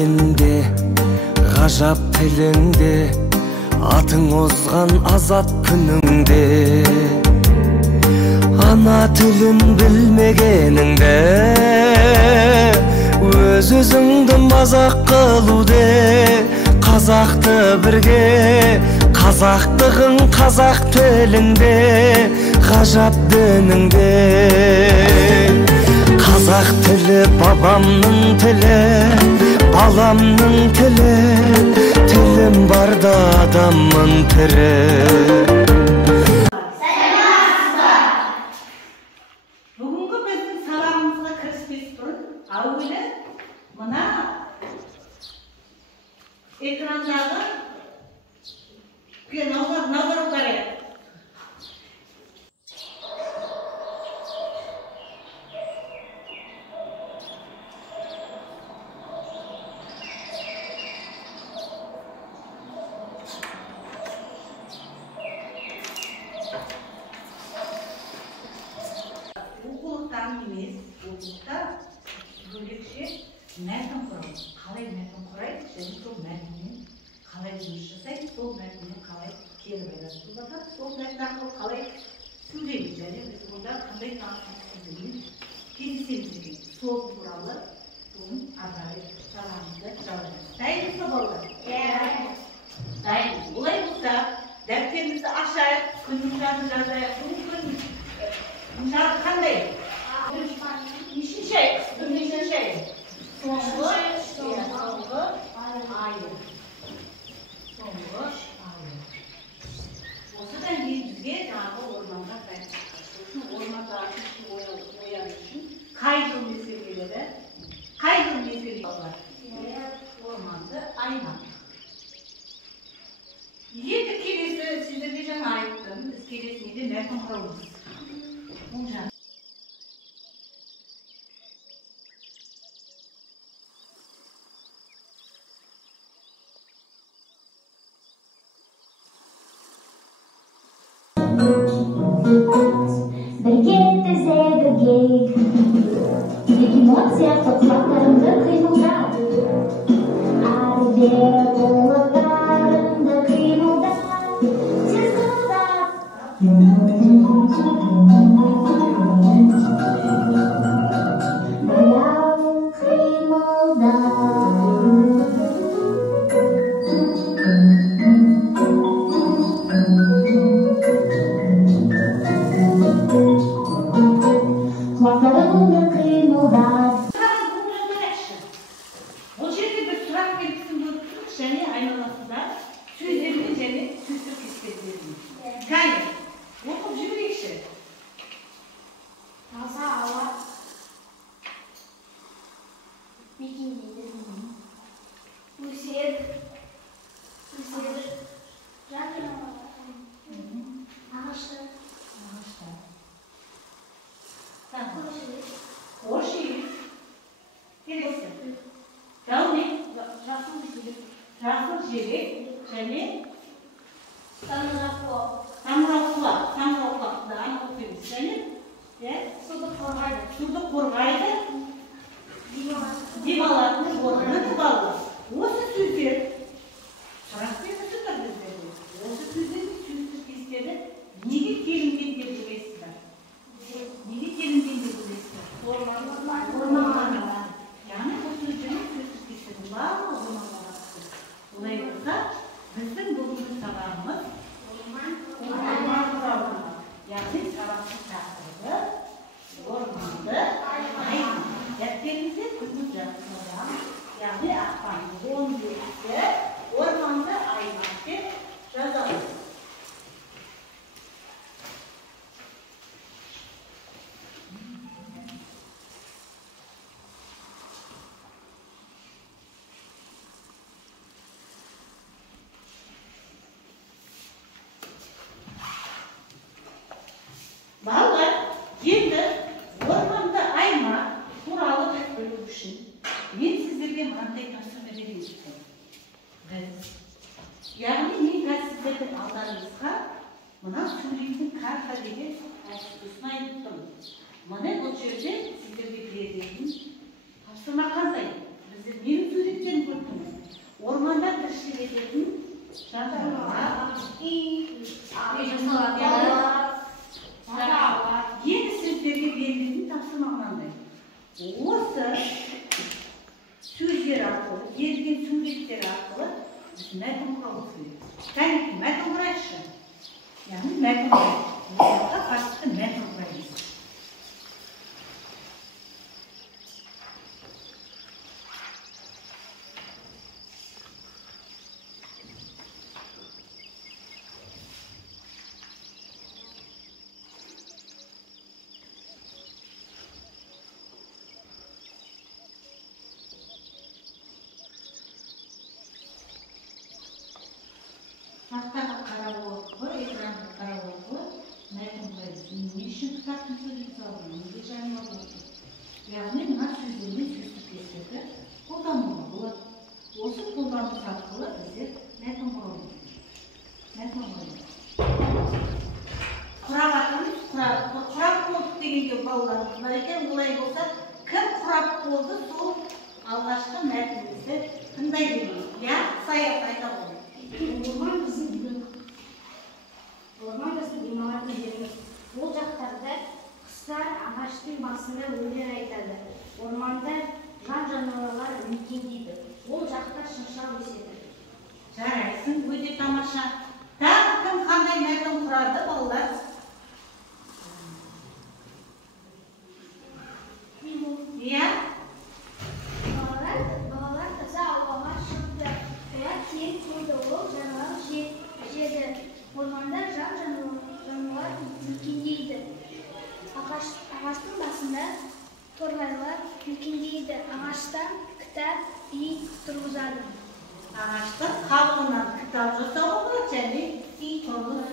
елінде, ғажап тілінде, атың озған азат күніңде. Ана тілін білмегеніңде, өз-өзіңді мазақ қылуде. Қазақты бірге, қазақтығың қазақ тіліңде, ғажап дініңде. Қазақ тілі бабамның тілі, баламның тілі, тілім барда адаммын тірі. Бүгінгі біздің сабағымызға кіріспес бұрын, әуелі мына экрандағы назар аударайық. Оқулықтан емес, оқулықта бөлекше мәтін құрайды. Қалай мәтін құрайды, және сол мәтінмен қалай жұмыс жасайды, сол мәтінмен қалай кері байланысты болады, сол мәтін арқылы қалай сөйлейді, және біз онда қандай танысымызбен кездесеміз екен. Сол туралы оның арнайы сабағымызда жалғаймыз. Дайынсыз ба балалар? Дайынбыз. Олай болса, дәптерімізді ашайық, күннің жатын жазайық. Бүгін жарты қандай? Нешінші ай? Нешінші ай? Соңғы айы. Соңғы айы. Осыдан кейін бізге жаңағы орманға қайтып. Орманға ояну үшін қай жыл мезгіл келеді? Қай жыл мезгіл болады? Орманды аймақ. Енді келесі сіздерге жаңа айттым. Біз келесінде мәтін құрамыз. Бірге тізе біргейік, бегемот сияқты құлақтарымды қимылдап, ары-бері қолақтарымды қимылдап, тез қимылдап. Баяу қимылдап. Құлақтарымды қимылдап. Ол жерде бір сұрақ белгісін көріп, және айналасында сөздермен және сөздер кескендермен. Кәне, оқып жүрейікші. Таза ауа мекендейді. Өседі. Ағашты. Қош үй. Келесі. Жасыл желек және самұрауқұлақ. Самұрауқұлақты оқимыз. Және суды қорғайды. Демалатын орны балалар. Осы сөздер сұраспен түсірді біздерде. Осы сөздердің сөздік кестері неге келінген деп білесіздер? Неге келінген деп білесіздер? Орманға. Яғни бұл сөздердің сөздік кестері барлығы орманға қатысты. Олай болса, біздің бүгінгі сабағымыз орман туралы. Яғни сабақтың тақырыбы орманды аймақ. Дәптеріңізде күннің жартылығы, яғни ақпанның 17-сі орманды аймақ деп жазамыз. Балалар, енді орманды аймақ туралы білу үшін мен сіздерге мынандай тапсырма берейін. Яғни мен сіздердің алдарыңызға мына суреттің карта деген әдісін айттым. Міне бұл жерде сіздерге беретін тапсырма қандай? Біз Сіздер менің суреттерімді көрдіңіз. Орманда тіршілік ететін жануарлар, енді сіздерге берілетін тапсырма мынандай. Осы сөздер арқылы, берілген суреттер арқылы біз мәтін құрамыз керек. Кәнекей, мәтін құрайықшы. Яғни мәтін құрайық. Оларға қатысты мәтін құраймыз. Тақтаға қарап оқып, экранға қарап оқып, мәтін құраймыз. Не үшін кітаптың сөзін салдым, неге жаныма болды? Яғни мына сөздермен сөз тіркестерді қолдануға болады. Осы қолданыс арқылы біздер мәтін құрамыз. Мәтін құраймыз. Құрап болдық дегенде балаларымыз бар екен, олай болса, кім құрап болды, сол алғашқы мәтінімізді тыңдай берейік. Я саят айта болайық. Орман біздің демалатын жеріміз. Ол жақтарда құстар ағаштың басында өлең айтады. Орманда жан-жануарлар мекендейді. Ол жақта шырша өседі. Жарайсың, өте тамаша. Тағы кім қандай мәтін құрады, балалар? Иә? Балалар таза ауаға шықты. Олар кейін көрді, ол жануар жеді. Орманда жан-жануарлар мекендейді. Ағаштың басында торғайлар мекендейді. Ағаштан кітап үй тұрғызады. Ағаштың қабығынан кітап жасауға болады, және үй тұрғыз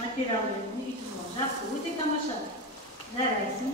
материалдармен үй тұрғыз. Жақсы, өте тамаша. Жарайсың.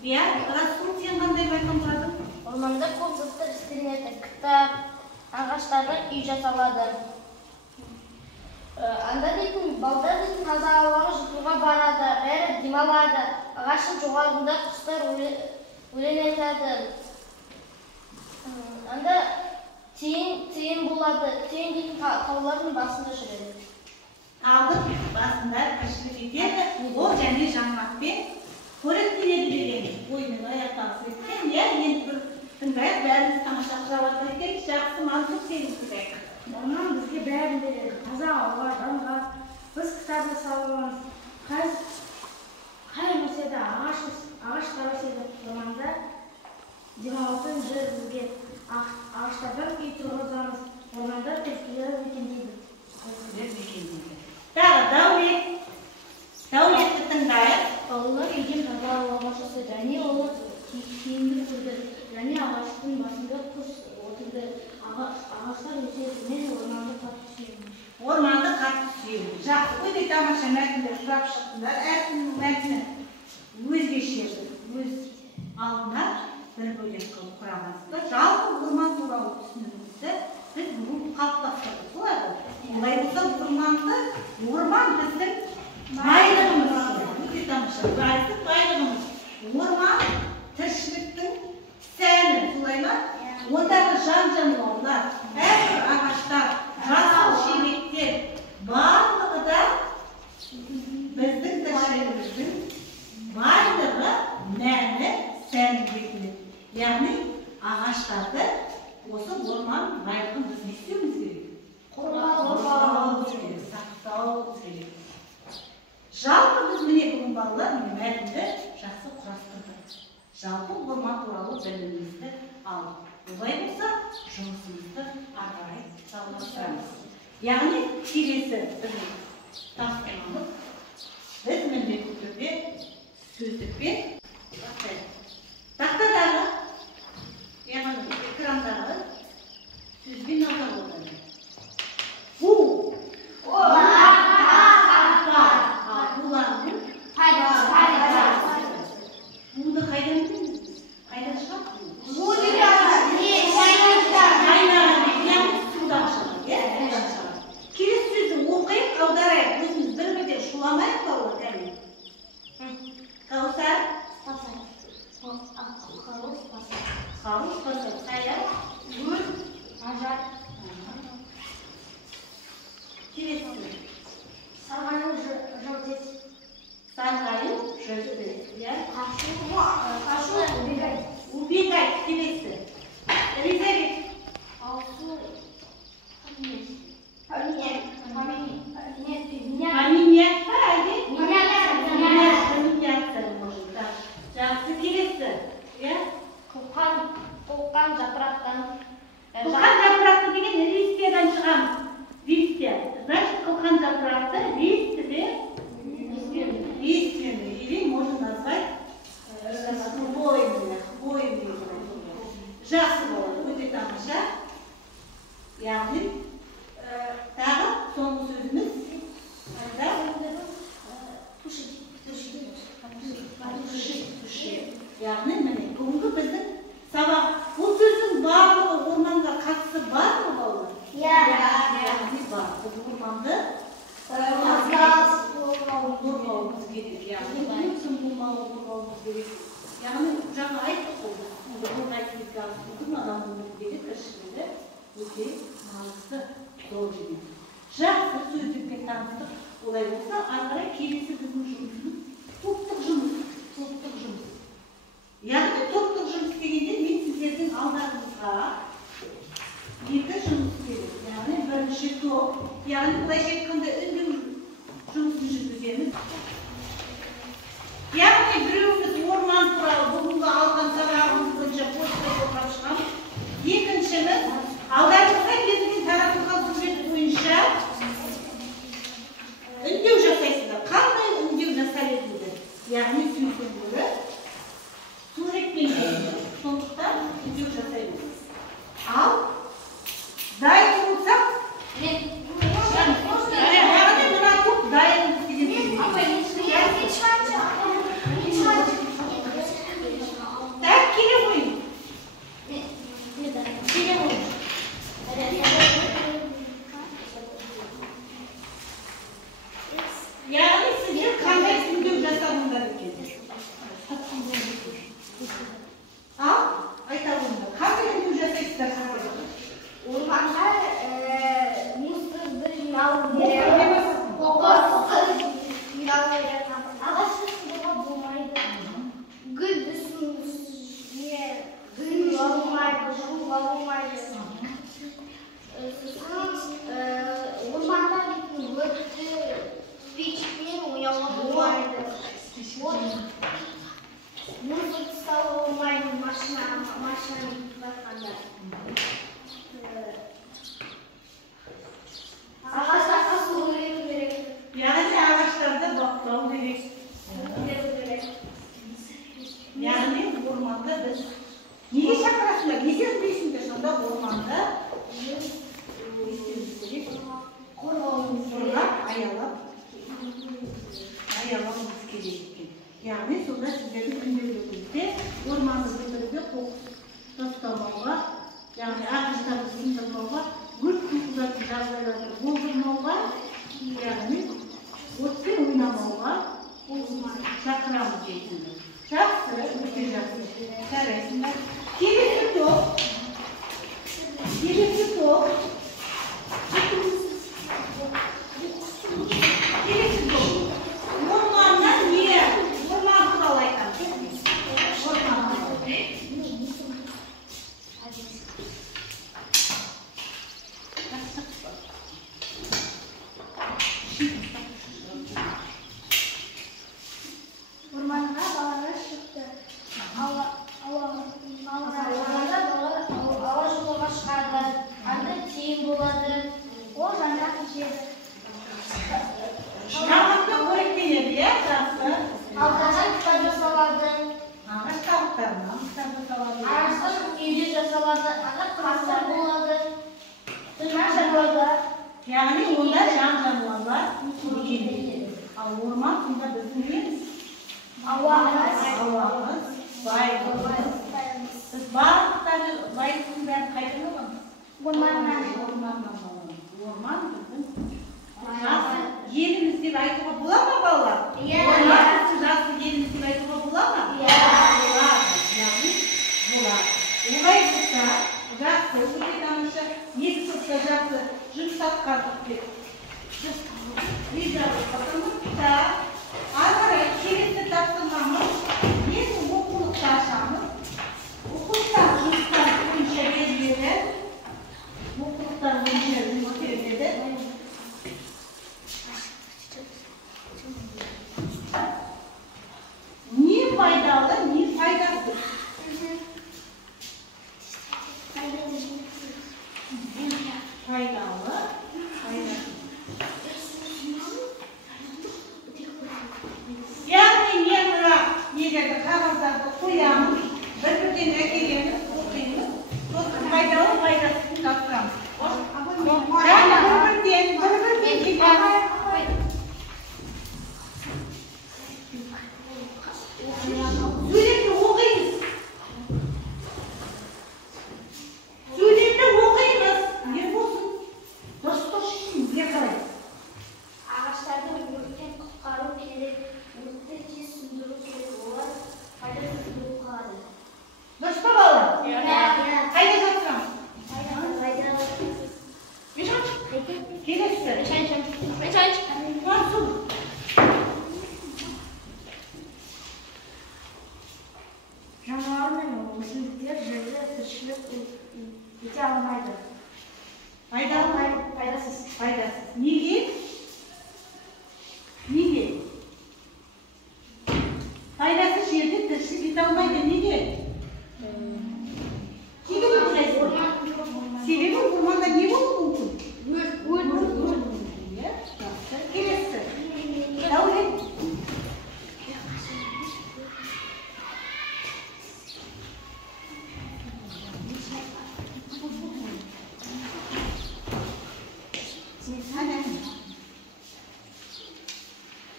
Иә, Расул, сен қандай мәтін құрадың? Орманда көп заттар істелінеді. Кітап, ағаштардан үй жасалады. Анда дейтін, балдар дейтін таза ауаға жұтуға барады, бәрі демалады. Ағаштың жоғарында құстар өлең айтады. Анда тиын болады. Тиын дейтін таулардың басында жүреді. Таудың басында тіршілік етеді, ол және жаңғақпен қоректенеді деген оймен аяқталып кеткен. Иә, енді бір тыңдайық, бәріміз тамаша құрап жатыр екен. Жақсы, Мансұр, сен тыңдайық. Орман бізге бәрін береді. Таза ауа, жанғақ. Біз кітап жасауымыз. Қай өседі, ағаштар өседі. Орманда демалатын жер бізге. Ағаштардан үй тұрғызамыз. Орманда түлкілер мекендейді. Тағы Дәулетті тыңдайық. Балалар үйден таза ауаға шықты, және олар киімді көрді, және ағаштың басында құс отырды. Ағаштар өседі, мен орманды қатты сүйемін. Орманды қатты сүйемін. Жақсы, өте тамаша мәтіндер сұрап шықтыңдар. Әркімнің мәтіні өзгеше, өз алдына бір бөлек қылып құрамызды. Жалпы орман туралы түсінігімізді біз бүгін қалыптастырдық. Солай ғой. Олай болса, орман біздің байлығымыз. Өте тамаша, байлығымыз. Орман тіршіліктің сәні, солай ма? Ондағы жан-жануарлар, әрбір ағаштар, жасыл жемектер, барлығы да біздің тіршілігіміздің байлығы, мәні, сәні ретінде. Яғни ағаштарды осы орман байлығын біз не істеуіміз керек? Қорғауымыз керек, сақтауымыз керек. Жалпы біз міне бүгін балалар мәтінді жақсы құрастырдық. Жалпы орман туралы білімімізді алдық. Олай болса, жұмысымызды ары қарай жалғастырамыз. Яғни келесі біздің тапсырмамыз, біз міндетті түрде сөздікпен бастаймыз. Тақтадағы, яғни экрандағы сөзбен алға болады. Бу. Булардың буды қайдан білеміз? Қайдан шығады? Келесі сөзді оқиық, аударайық, өзіміз бір-бірден шуламайық балалар, кәне. Каусар? Келесі. Сарғайың жыртес. Сарғайың жыртес. Қашу убегай. Убегай. Келесі. Елизавет. Алсу. Поменяться, әлде? Поменяться может. Жақсы, келесі. Қылқан жапырақтан. Қылқан жапырақты деген листьядан шығам. Листья. Значит, қылқан жапырақты листьяде. Листьяны. Или можно назвать хвойными. Жақсы болады. Өте тамаша. Яғни, тағы соңғы сөзіміз. Яғни, міне, бүгінгі біздің сабақ. Бұл сөздің барлығы орманға қатысы бар ма балалар? Яғни бар. Біз орманды қорғауымыз керек. Яғни, bütün қорғауымыз керек. Яғни, жаңа айттық қой. Қорғайтын адамның керек тіршілігі өте маңызды зор деген. Жақсы сөздермен таныстық. Олай болса, ары қарай келесі біздің жұмысымыз топтық жұмыс. Яғни топтық жұмыс дегенде мен сіздердің алдарыңызға екі жұмыс беремін. Яғни бірінші топ, яғни былайша айтқанда үндеу жұмысын жүргіземіз. Яғни біреуіміз орман туралы бүгінгі алған сабағымыз бойынша постқа оқып шығамыз. Екіншіміз алдарыңызға берілген таратылған сюжет бойынша үндеу жасайсыздар. Қандай үндеу жасар едіңіздер? Яғни сөзден гөрі суретпен келеді. Сондықтан үндеу жасаймыз. Ал дайын болсақ, яғни мына топ дайынбыз деген сөз. Так, келе қойын. Яғни сіздер қандай үндеу жасадыңдар екен? Ал, айта қойыңдар. Қандай үндеу жасайсыздар? Орманға мусорды жинау керек. Қоқысты жинау керек. Ағашты суға болмайды. Гүлді суға болмайды. Жылуға болмайды. Орманда өртті печпен ояуға болмайды. Мусор тастауға болмайды. Машинамен жатқанда. Ағаштарға су беру керек. Яғни ағаштарды бақылау керек. Яғни орманда біз неге шақырасыңдар? Неге үндейсіңдер? Сонда орманда істеуіміз керек. Қорғап, аялауымыз керек екен. Яғни сонда сіздердің үндеулеріңізде орманды бірге қоқыс тастамауға, яғни ағаштарды сындырмауға, өрт туғызатын жағдайларды болдырмауға, яғни отпен ойнамауға шақырамыз дейтіндер. Жақсы, өте жақсы. Жарайсыңдар. Келесі топ. Келесі топ. Орманнан не? Орман туралы айтамыз. Орманға балалар шықты. Ауа жолға шығады. Анда тиын болады. Ол жаңғақ жеді. Жаңғақты қоректенеді, иә? Жақсы. Ағаштан кітап жасалады. Ағаш тауықтарынан кітап жасалады. Ағаштан үйде жасалады. Қасыр болады. Жануарлар. Яғни онда жан-жануарлар мекендейді. Ал орман сонда біздің неміз? Ауамыз. Байлығымыз. Біз барлықтары байлықтың бәрін қайдан аламыз? Орманнан. Орман біздің еліміз деп айтуға бола ма балалар? Иә. Жақсы еліміз деп айтуға бола ма? Иә. Болады. Яғни болады. Олай болса, жақсы, өте тамаша, екі топта жақсы жұмыс атқардық деп Видео потому да. Ары келесі тапсырмамыз ең оқулықты ашамыз. Оқулықтар жұмыстар бойынша беріледі. Оқулықтар бойынша жұмыс беріледі. Не пайдалы, не пайдасыз? Пайдалы, пайдасыз. Яғни мен мына егерді қағаздарды қоямыз, бір-бірден әкелеміз, оқимыз, сосын пайдалы, пайдасыз тапсырамыз. Яғни бір-бірден Сөйлемді оқимыз. Сөйлемді оқимыз. Не болсын? Дұрыс бізге қарай. Ағаштарды өрттен құтқару керек, өртті тез сөндіру керек, олар пайдасыз болып қалады. Дұрыс па балалар? Қайда тапсырамыз? Келесі. Мансұр. Жануарлар мен өсімдіктер жерде тіршілік ете алмайды. Пайдалы, Пайдасыз. пайдасыз. Неге? Неге? Пайдасыз жерде тіршілік ете алмайды. Неге? Себебі орманда не болуы мүмкін? Өрт. Келесі. Дәулет.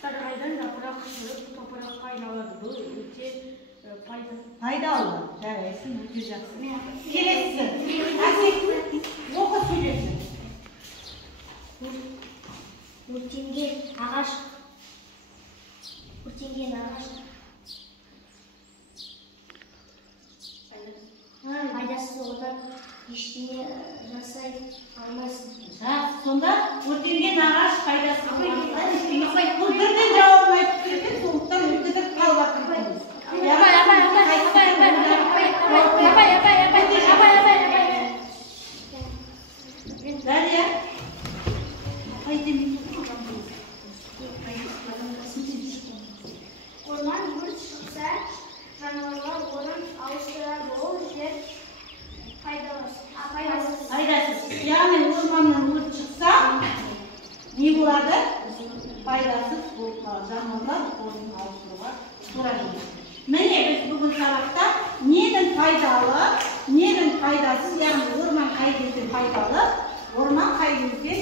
Сарғайдан жапырақ шіріп, топыраққа айналады. Бұл өте Пайдалы. Жарайсың, өте жақсы. Келесі. Әсек. Оқы сөйлесін. Өртенген ағаш. Пайдасыз, одан ештеңе жасай алмайсың. Сонда өртенген ағаш пайдасыз. Бұл бірден жауабын айтып береді, сондықтан өткізіп қалып жатырмыз. Дарья. Орман өрт шықса, жануарлар орын ауыстырады, ол жер пайдасыз. Пайдасыз. Яғни орманнан өрт шықса, не болады? Пайдасыз болып қалады. Жануарлар орын ауыстыруға тура келеді. Міне біз бүгін сабақта недің пайдалы, недің пайдасыз, яғни орман қай кезде пайдалы, орман қай кезде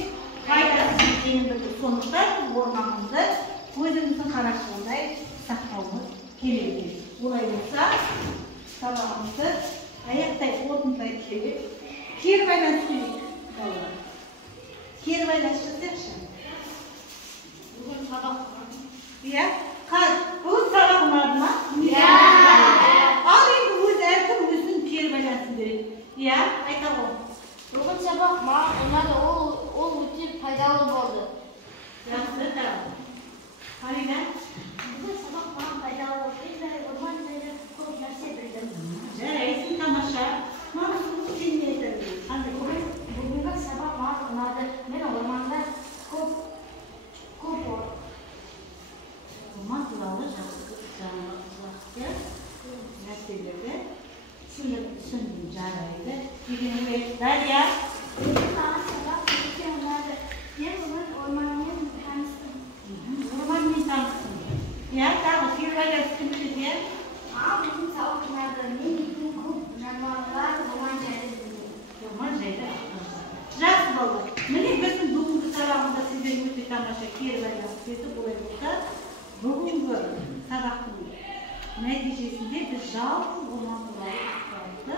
пайдасыз екенін білдік. Сондықтан орманымызды өзіміздің қарашығындай сақтауымыз керек. Олай болса, сабағымызды аяқтай қорытындай келіп, кері байланыс керек. Кері байланыс жасайықшы. Бүгін сабақ. Иә? Бүгін сабақ ұнады ма? Иә. Ал енді өз әркім өзінің кері байланысын береді. Иә? Айта ғой. Бүгін сабақ маған ұнады, ол өте пайдалы болды. Жақсы, тарап. Фарида? Бүгін сабақ маған пайдалы болды. Орман жайлы көп нәрсе білдім. Жарайсың, тамаша. Мама, сен не айтасың? Бүгінгі сабақ маған ұнады. Мен орманда көп Орман туралы жақсы нәрселерді түсіндім, жарайды. Дегенмен, Дарья? маған сабақ өте ұнады. Мен бүгін орманмен таныстым. Орманмен таныстым. Иә, тағы кері байланысты біледі, иә? Бүгін сабақ ұнады. Мен бүгін көп жануарлар орман жайлы білдім. Орман жайлы. Жақсы болды. Міне біздің бүгінгі сабағында сіздер өте тамаша кері байланыс етіп, олай болса, бүгінгі сабақтың нәтижесінде біз жалпы орман туралы ақпаратты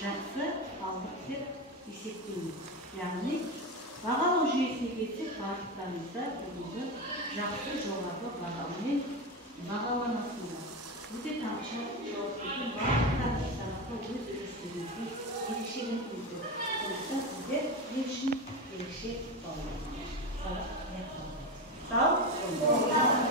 жақсы алдық деп есептейміз. Яғни бағалау жүйесіне келсек, барлықтарыңызда бүгінгі жақсы жоғарғы бағамен бағаланасыңдар. Өте тамаша жауап берген барлықтарыңыз сабақта өз үлестеріңізге ерекшеленіп кетті. Сондықтан сіздер мен үшін ерекше балалар. сабақ аяқталды. Сау?